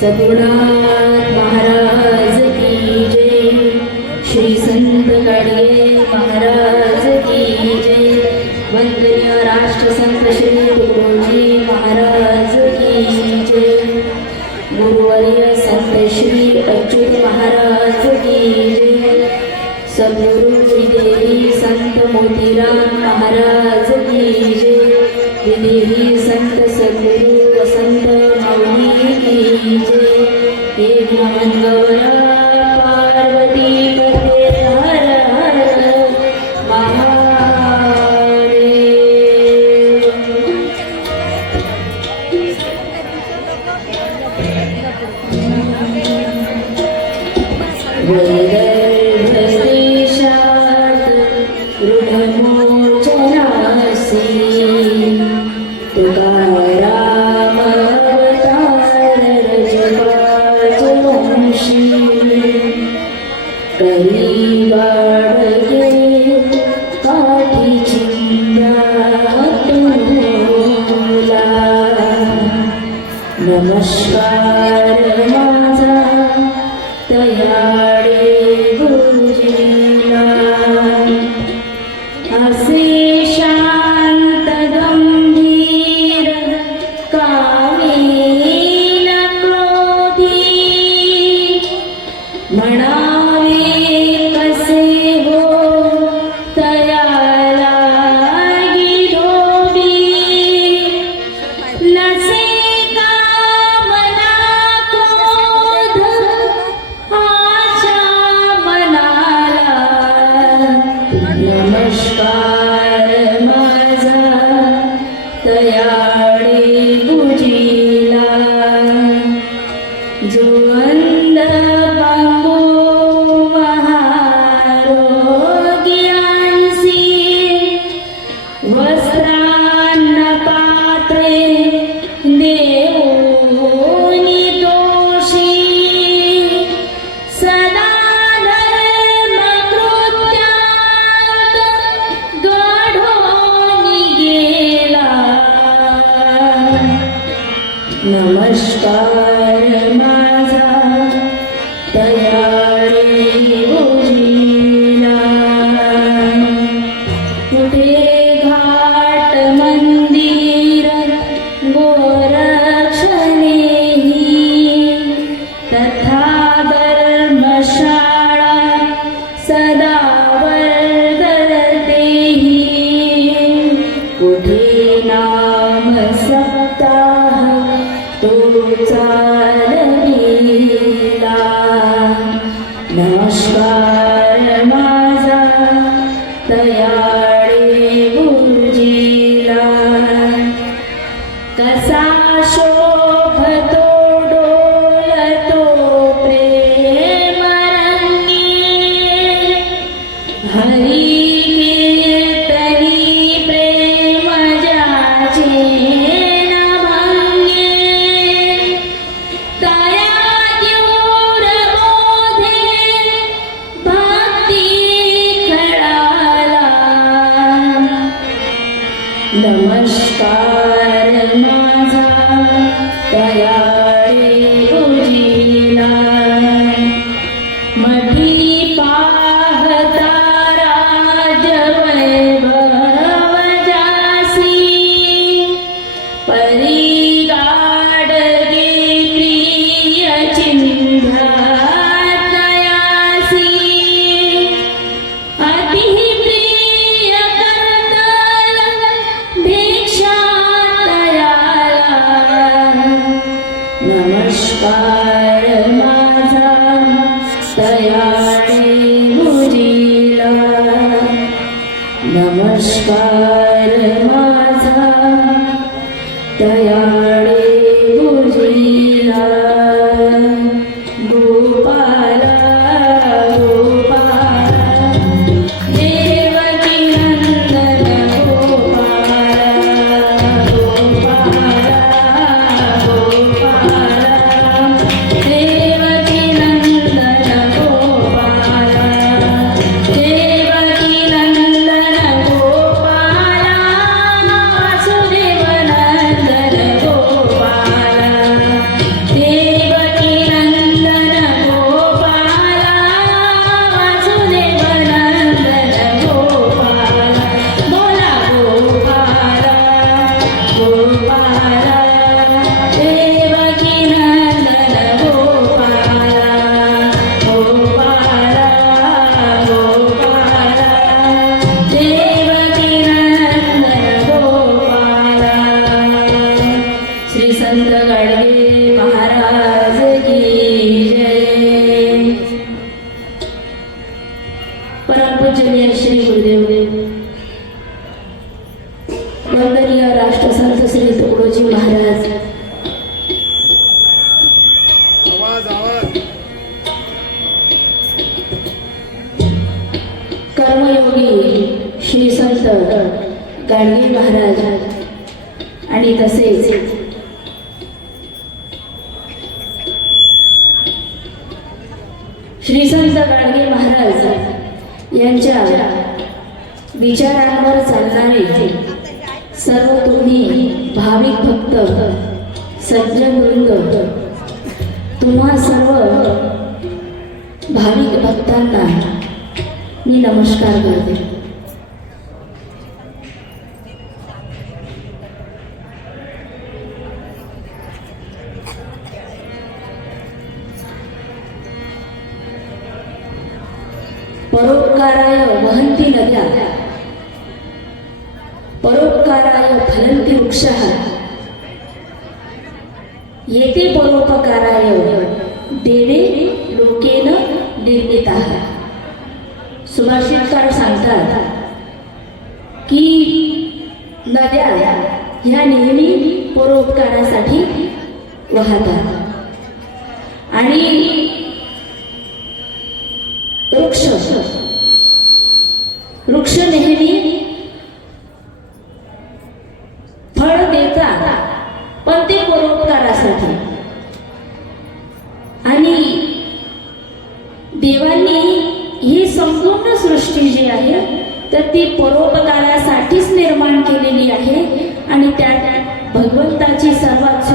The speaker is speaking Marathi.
सद्गुरुनाथ महाराज की जय। श्री संत गाडगे महाराज की जय। वंदनीय राष्ट्रसंत श्री तुकडोजी महाराज की जय। गुरुवर्य संत श्री अच्युत महाराज की जय। सद्गुरु विदेही संत मोतीराम महाराज की जय। विदेही संत सद्गुरु वसंत माऊली की जय। हे ज्ञान गौरा पार्वती पते हर हर महादेव। तुकाराम अवतार रजपाच वंशी। करी गाडगे काठी चिंध्या तुला। नमस्कार माझा तयाळे गुरुजीला। असे शांत गंभीर कामी न क्रोधी। म्हणावे कसे हो तयाला गिरोबी। नसे कामना क्रोध आशा मनाला। नमस्कार माझा तयाळे गुरुजीला। जो अंध बांबू महारोग्यांसी। वस्त्रान्न पात्रे देऊनी दोषी। सदा धर्म कृत्यात गाढोनी गेला। नमस्कार माझा तयाळे गुरुजीला। कुठे घाट मंदिर गोरक्षणेही। तथा धर्मशाळा सदा वर्धतेही। कुठे नाम सप्ताह तो चालविला। नमस्कार माझा तयाळे गुरुजीला। कसा शोभतो डोलतो प्रेम रंगी। हरी कीर्तनी प्रेम ज्याचे न भंगे। तया द्यूर बोधे भक्ती खडाला। नमस्कार माझा तयाळे गुरुजीला। मठी पाहता राजवैभव जासी। परी गाडगे प्रिय चिंध्या तयासी। अति प्रिय कर्तल भिक्षा तयाला। नमस्कार माझा तयाळे गुरुजीला। नमस्कार माझा तयाळे गुरुजीला। गोपाला गोपाला देवकी नंदन गोपाला। गोपाला गोपाला देवकी नंदन गोपाला। देवकी नंदन गोपाला। वंदनीय राष्ट्रसंत श्री तुकडोजी महाराज, आवाज आवाज कर्मयोगी श्री संत गाडगे महाराज आणि तसेच श्री संत गाडगे महाराज यांच्या विचारांवर चालणारे सर्व तुम्ही भाविक भक्त सज्जन वृंद, तुम्हा सर्व भाविक भक्तांना मी नमस्कार करते. परोपकाराय वहन्ति नद्या, परोपकाराय फलन्ति वृक्षाः, येते परोपकाराय देवे लोकेन निर्मिताः. सुभाषितकार सांगतात की नद्या ह्या नेहमी परोपकारासाठी वाहतात आणि वृक्ष नेहमी फळ देतात, पण ते परोपकारासाठी. आणि देवांनी ही संपूर्ण सृष्टी जी आहे तर ती परोपकारासाठीच निर्माण केलेली आहे आणि त्या भगवंताची सर्वात